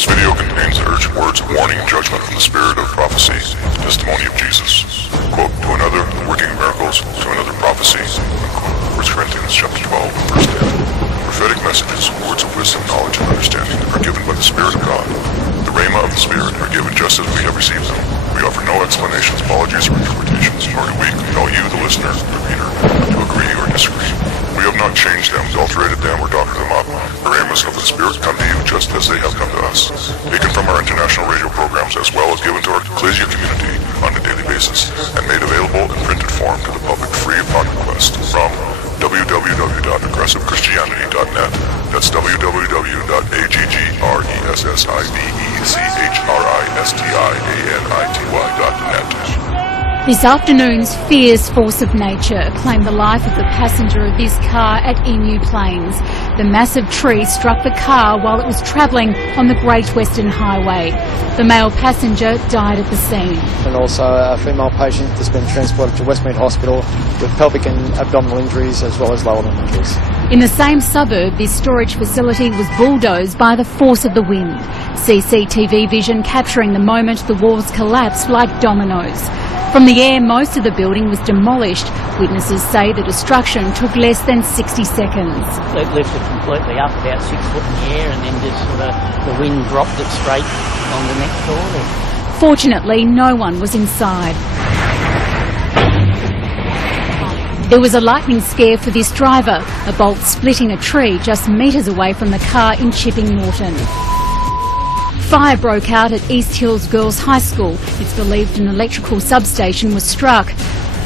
This video contains urgent words of warning and judgment from the spirit of prophecy, the testimony of Jesus. Quote, to another, the working of miracles, to another prophecy. Unquote. 1 Corinthians chapter 12, verse 10. Prophetic messages, words of wisdom, knowledge, and understanding are given by the Spirit of God. The rhema of the Spirit are given just as we have received them. We offer no explanations, apologies, or interpretations, nor do we compel you, the listener, the reader, to agree or disagree. We have not changed them, adulterated them, or doctored them up. The rhemas of the Spirit come to you just as they have come to us, taken from our international radio programs as well as given to our ecclesia community on a daily basis, and made available in printed form to the public free upon request from www.aggressivechristianity.net. That's www.aggressivechristianity.net. This afternoon's fierce force of nature claimed the life of the passenger of this car at Emu Plains. The massive tree struck the car while it was travelling on the Great Western Highway. The male passenger died at the scene. And also a female patient that's been transported to Westmead Hospital with pelvic and abdominal injuries as well as lower limb injuries. In the same suburb, this storage facility was bulldozed by the force of the wind. CCTV vision capturing the moment the walls collapsed like dominoes. From the air, most of the building was demolished. Witnesses say the destruction took less than 60 seconds. It lifted completely up about 6 foot in the air and then just sort of the wind dropped it straight on the next door there. Fortunately, no one was inside. There was a lightning scare for this driver, a bolt splitting a tree just metres away from the car in Chipping Norton. Fire broke out at East Hills Girls High School. It's believed an electrical substation was struck.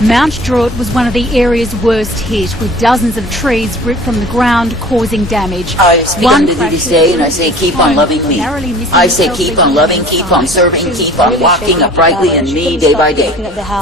Mount Druitt was one of the area's worst hit, with dozens of trees ripped from the ground, causing damage. I speak unto thee this day, and I say, keep on loving me. I say, keep on loving, keep on serving, keep on walking uprightly in me day by day.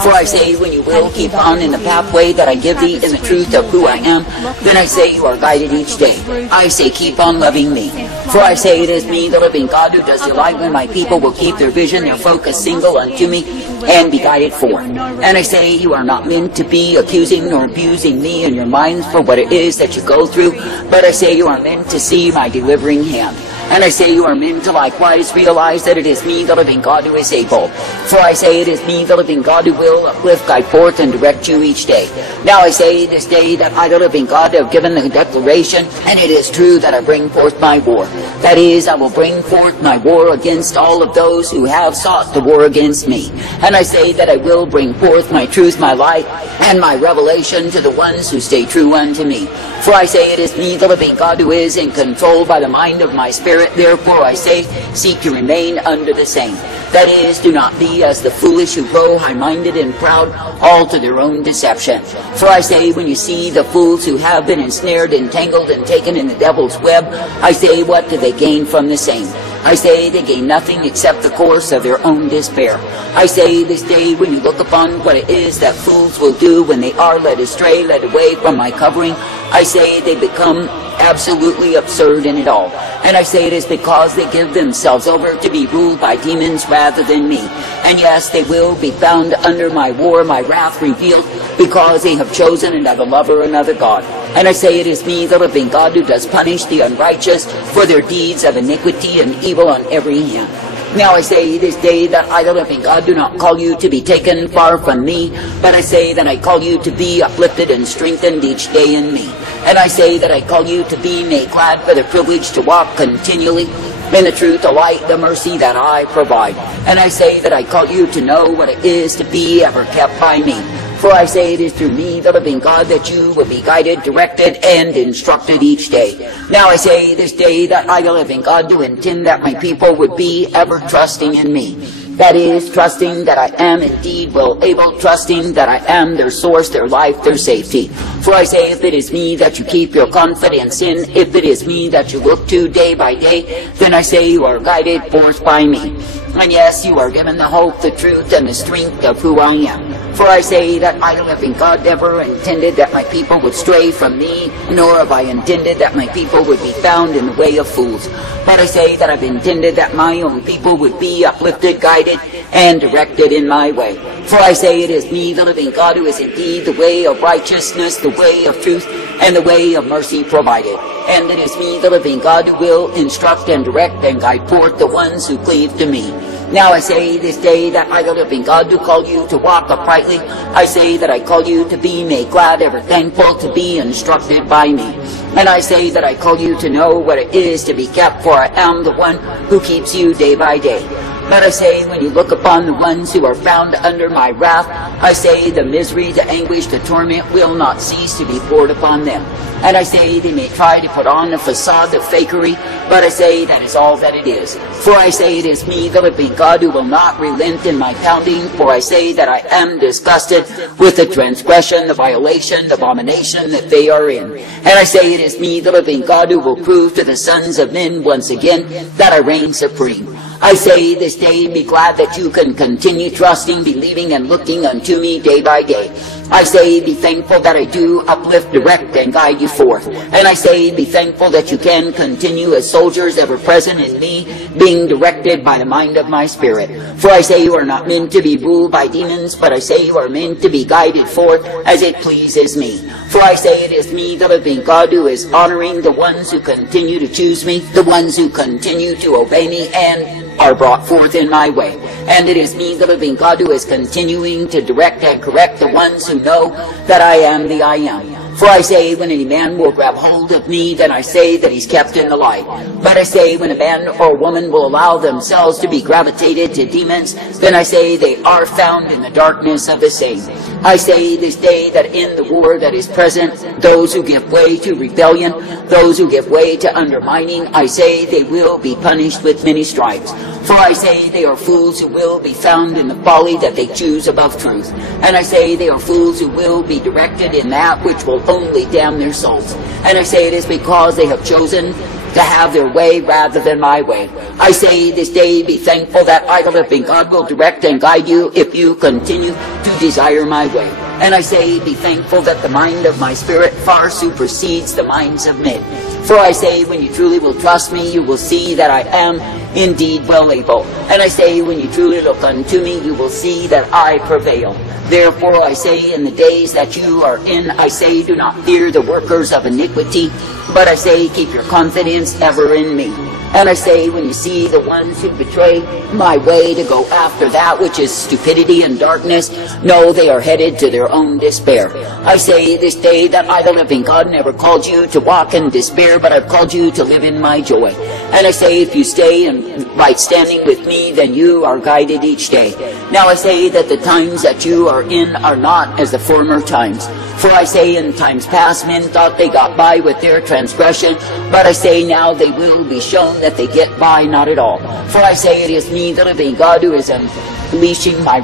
For I say, when you will keep on in the pathway that I give thee in the truth of who I am, then I say you are guided each day. I say, keep on loving me. For I say, it is me, the living God, who does delight when my people will keep their vision, their focus single unto me, and be guided forth. And I say, you are not meant to be accusing nor abusing me in your minds for what it is that you go through, but I say you are meant to see my delivering hand. And I say you are meant to likewise realize that it is me, the living God, who is able. For I say it is me, the living God, who will uplift, guide forth, and direct you each day. Now I say this day that I, the living God, have given the declaration, and it is true that I bring forth my war. That is, I will bring forth my war against all of those who have sought the war against me. And I say that I will bring forth my truth, my light, and my revelation to the ones who stay true unto me. For I say it is me, the living God, who is in control by the mind of my spirit. Therefore I say, seek to remain under the same. That is, do not be as the foolish who grow high-minded and proud, all to their own deception. For I say, when you see the fools who have been ensnared, entangled, and taken in the devil's web, I say, what do they gain from the same? I say they gain nothing except the course of their own despair. I say this day, when you look upon what it is that fools will do when they are led astray, led away from my covering, I say they become absolutely absurd in it all. And I say it is because they give themselves over to be ruled by demons rather than me. And yes, they will be found under my war, my wrath revealed, because they have chosen another lover, another God. And I say it is me, the living God, who does punish the unrighteous for their deeds of iniquity and evil on every hand. Now I say this day that I, the living God, do not call you to be taken far from me, but I say that I call you to be uplifted and strengthened each day in me. And I say that I call you to be made glad for the privilege to walk continually in the truth, the light, the mercy that I provide. And I say that I call you to know what it is to be ever kept by me. For I say it is through me, the living God, that you will be guided, directed, and instructed each day. Now I say this day that I, the living God, do intend that my people would be ever trusting in me. That is, trusting that I am indeed well able, trusting that I am their source, their life, their safety. For I say, if it is me that you keep your confidence in, if it is me that you look to day by day, then I say you are guided forth by me. And yes, you are given the hope, the truth, and the strength of who I am. For I say that I, the living God, never intended that my people would stray from me, nor have I intended that my people would be found in the way of fools. But I say that I've intended that my own people would be uplifted, guided, and directed in my way. For I say it is me, the living God, who is indeed the way of righteousness, the way of truth, and the way of mercy provided. And it is me, the living God, who will instruct and direct and guide forth the ones who cleave to me. Now I say this day that I, the living God, do call you to walk uprightly. I say that I call you to be made glad, ever thankful, to be instructed by me. And I say that I call you to know what it is to be kept, for I am the one who keeps you day by day. But I say, when you look upon the ones who are found under my wrath, I say the misery, the anguish, the torment will not cease to be poured upon them. And I say they may try to put on a facade of fakery, but I say that is all that it is. For I say it is me, the living God, who will not relent in my pounding. For I say that I am disgusted with the transgression, the violation, the abomination that they are in. And I say it is me, the living God, who will prove to the sons of men once again that I reign supreme. I say this day, be glad that you can continue trusting, believing, and looking unto me day by day. I say, be thankful that I do uplift, direct, and guide you forth. And I say, be thankful that you can continue as soldiers ever present in me, being directed by the mind of my spirit. For I say you are not meant to be ruled by demons, but I say you are meant to be guided forth as it pleases me. For I say it is me, the living God, who is honoring the ones who continue to choose me, the ones who continue to obey me, and are brought forth in my way. And it is me, the living God, who is continuing to direct and correct the ones who know that I am the I am. For I say, when any man will grab hold of me, then I say that he's kept in the light. But I say, when a man or woman will allow themselves to be gravitated to demons, then I say they are found in the darkness of the same. I say this day that in the war that is present, those who give way to rebellion, those who give way to undermining, I say they will be punished with many stripes. For I say they are fools who will be found in the folly that they choose above truth. And I say they are fools who will be directed in that which will only damn their souls. And I say it is because they have chosen to have their way rather than my way. I say this day, be thankful that I, the living God, will direct and guide you if you continue to desire my way. And I say, be thankful that the mind of my spirit far supersedes the minds of men. For I say, when you truly will trust me, you will see that I am indeed well able. And I say, when you truly look unto me, you will see that I prevail. Therefore I say, in the days that you are in, I say, do not fear the workers of iniquity, but I say, keep your confidence ever in me. And I say, when you see the ones who betray my way to go after that which is stupidity and darkness, know they are headed to their own despair. I say this day that I, the living God, never called you to walk in despair, but I've called you to live in my joy. And I say, if you stay in right standing with me, then you are guided each day. Now I say that the times that you are in are not as the former times. For I say, in times past men thought they got by with their transgression, but I say now they will be shown that they get by not at all. For I say it is me, the living God, who is unleashing my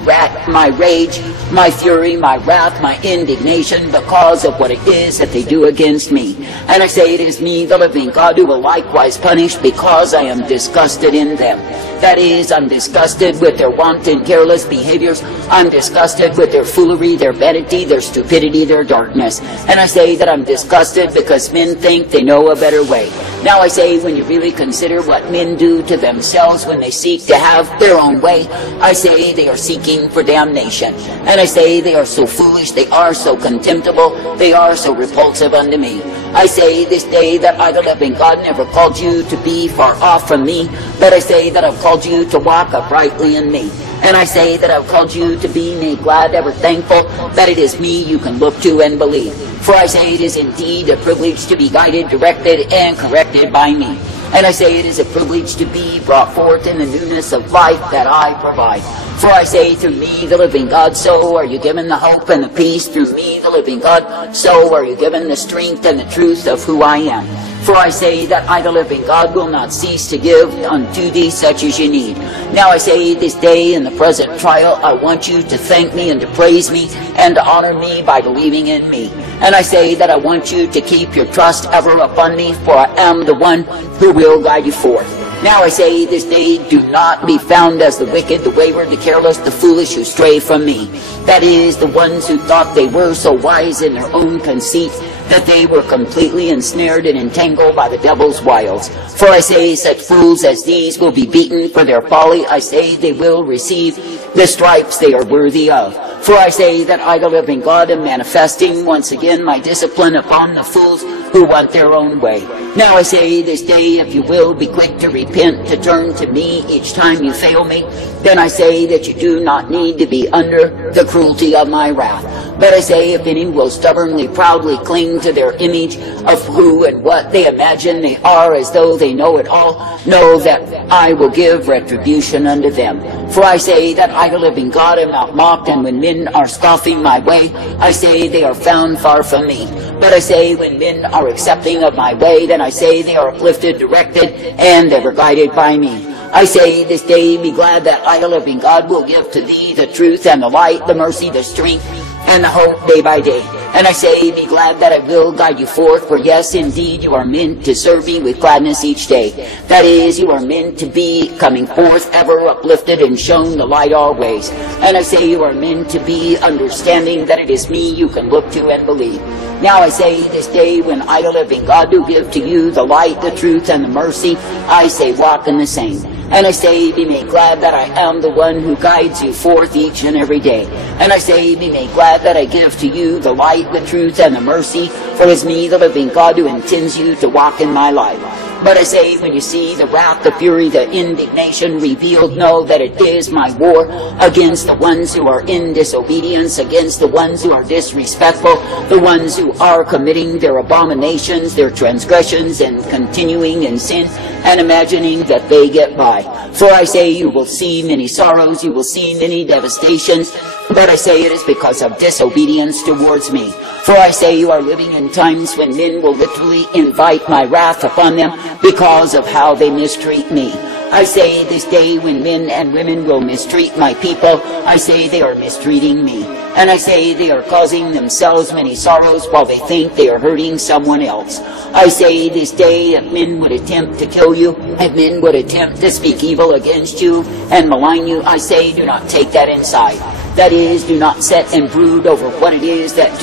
rage, my fury, my wrath, my indignation, because of what it is that they do against me. And I say it is me, the living God, who will likewise punish, because I am disgusted in them. That is, I'm disgusted with their wanton, careless behaviors. I'm disgusted with their foolery, their vanity, their stupidity, their darkness. And I say that I'm disgusted because men think they know a better way. Now I say, when you really consider what men do to themselves when they seek to have their own way, I say they are seeking for damnation. And I say they are so foolish, they are so contemptible, they are so repulsive unto me. I say this day that I, the living God, never called you to be far off from me, but I say that I've called you to walk uprightly in me. And I say that I've called you to be made glad, ever thankful that it is me you can look to and believe. For I say it is indeed a privilege to be guided, directed, and corrected by me. And I say it is a privilege to be brought forth in the newness of life that I provide. For I say, through me, the living God, so are you given the hope and the peace. Through me, the living God, so are you given the strength and the truth of who I am. For I say that I, the living God, will not cease to give unto thee such as you need. Now I say this day in the present trial, I want you to thank me and to praise me and to honor me by believing in me. And I say that I want you to keep your trust ever upon me, for I am the one who will guide you forth. Now I say this day, do not be found as the wicked, the wayward, the careless, the foolish who stray from me. That is, the ones who thought they were so wise in their own conceit that they were completely ensnared and entangled by the devil's wiles. For I say, such fools as these will be beaten for their folly. I say they will receive the stripes they are worthy of. For I say that I, the living God, am manifesting once again my discipline upon the fools who want their own way. Now I say this day, if you will, be quick to repent, to turn to me each time you fail me. Then I say that you do not need to be under the cruelty of my wrath. But I say, if any will stubbornly, proudly cling to their image of who and what they imagine they are, as though they know it all, know that I will give retribution unto them. For I say that I, the living God, am not mocked, and when men are scoffing my way, I say they are found far from me. But I say, when men are accepting of my way, then I say they are uplifted, directed, and they were guided by me. I say this day, be glad that I, the living God, will give to thee the truth and the light, the mercy, the strength, and the hope day by day. And I say, be glad that I will guide you forth, for yes, indeed, you are meant to serve me with gladness each day. That is, you are meant to be coming forth, ever uplifted and shown the light always. And I say, you are meant to be understanding that it is me you can look to and believe. Now I say, this day, when I, the living God, do give to you the light, the truth, and the mercy, I say, walk in the same. And I say, be made glad that I am the one who guides you forth each and every day. And I say, be made glad that I give to you the light, the truth, and the mercy, for it is me, the living God, who intends you to walk in my life. But I say, when you see the wrath, the fury, the indignation revealed, know that it is my war against the ones who are in disobedience, against the ones who are disrespectful, the ones who are committing their abominations, their transgressions, and continuing in sin, and imagining that they get by. For I say, you will see many sorrows, you will see many devastations, but I say it is because of disobedience towards me. For I say, you are living in times when men will literally invite my wrath upon them because of how they mistreat me. I say, this day when men and women will mistreat my people, I say they are mistreating me. And I say they are causing themselves many sorrows while they think they are hurting someone else. I say, this day, if men would attempt to kill you, if men would attempt to speak evil against you and malign you, I say, do not take that inside. That is, do not sit and brood over what it is that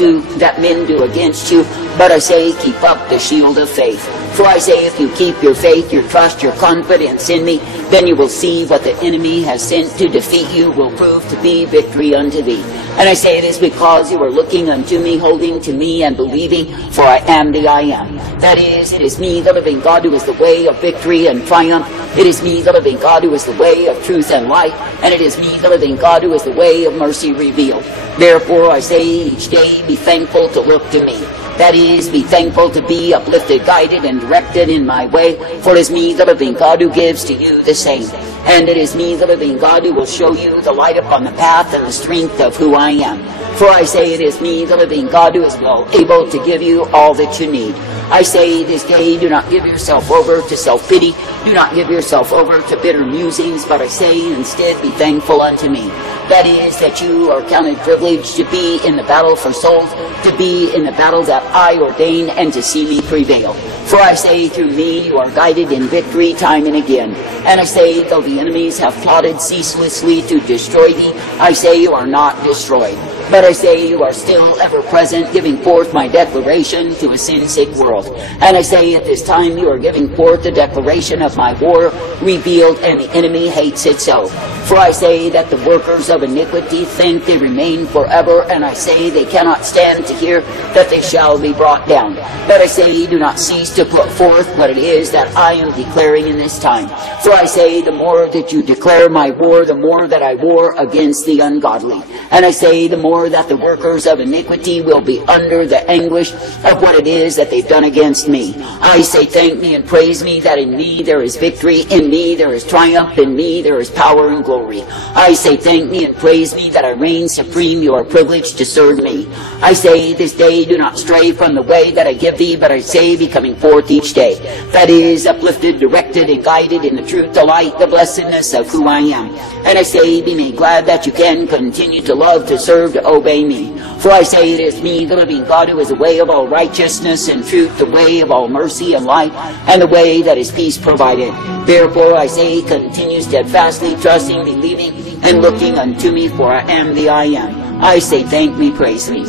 men do against you, but I say, keep up the shield of faith. For I say, if you keep your faith, your trust, your confidence in me, then you will see what the enemy has sent to defeat you will prove to be victory unto thee. And I say it is because you are looking unto me, holding to me, and believing, for I am the I am. That is, it is me, the living God, who is the way of victory and triumph. It is me, the living God, who is the way of truth and light. And it is me, the living God, who is the way of mercy revealed. Therefore I say, each day be thankful to look to me. That is, be thankful to be uplifted, guided, and directed in my way, for it is me, the living God, who gives to you the same. And it is me, the living God, who will show you the light upon the path and the strength of who I am. For I say, it is me, the living God, who is well able to give you all that you need. I say, this day, do not give yourself over to self-pity. Do not give yourself over to bitter musings, but I say, instead, be thankful unto me. That is, that you are counted privileged to be in the battle for souls, to be in the battle that I ordain, and to see me prevail. For I say, through me you are guided in victory time and again. And I say, though the enemies have plotted ceaselessly to destroy thee, I say you are not destroyed. But I say you are still ever present, giving forth my declaration to a sin-sick world. And I say at this time you are giving forth the declaration of my war revealed, and the enemy hates it so. For I say that the workers of iniquity think they remain forever, and I say they cannot stand to hear that they shall be brought down. But I say, do not cease to put forth what it is that I am declaring in this time. For I say, the more that you declare my war, the more that I war against the ungodly. And I say, the more that the workers of iniquity will be under the anguish of what it is that they've done against me. I say, thank me and praise me that in me there is victory, in me there is triumph, in me there is power and glory. I say, thank me and praise me that I reign supreme. You are privileged to serve me. I say, this day do not stray from the way that I give thee, but I say, be coming forth each day. That is, uplifted, directed, and guided in the truth, the light, the blessedness of who I am. And I say, be made glad that you can continue to love, to serve, to obey me. For I say it is me, the living God, who is the way of all righteousness and truth, the way of all mercy and light, and the way that is peace provided. Therefore I say, continue steadfastly, trusting, believing, and looking unto me, for I am the I am. I say, thank me, praise me.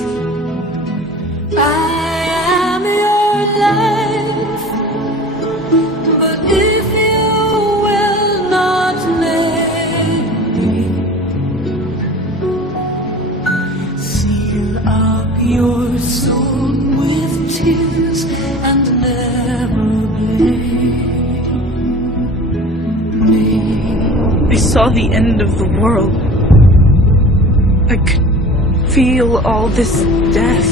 I am your life, but if you will not make me, seal up your soul with tears and never blame me. I saw the end of the world. I could feel all this death.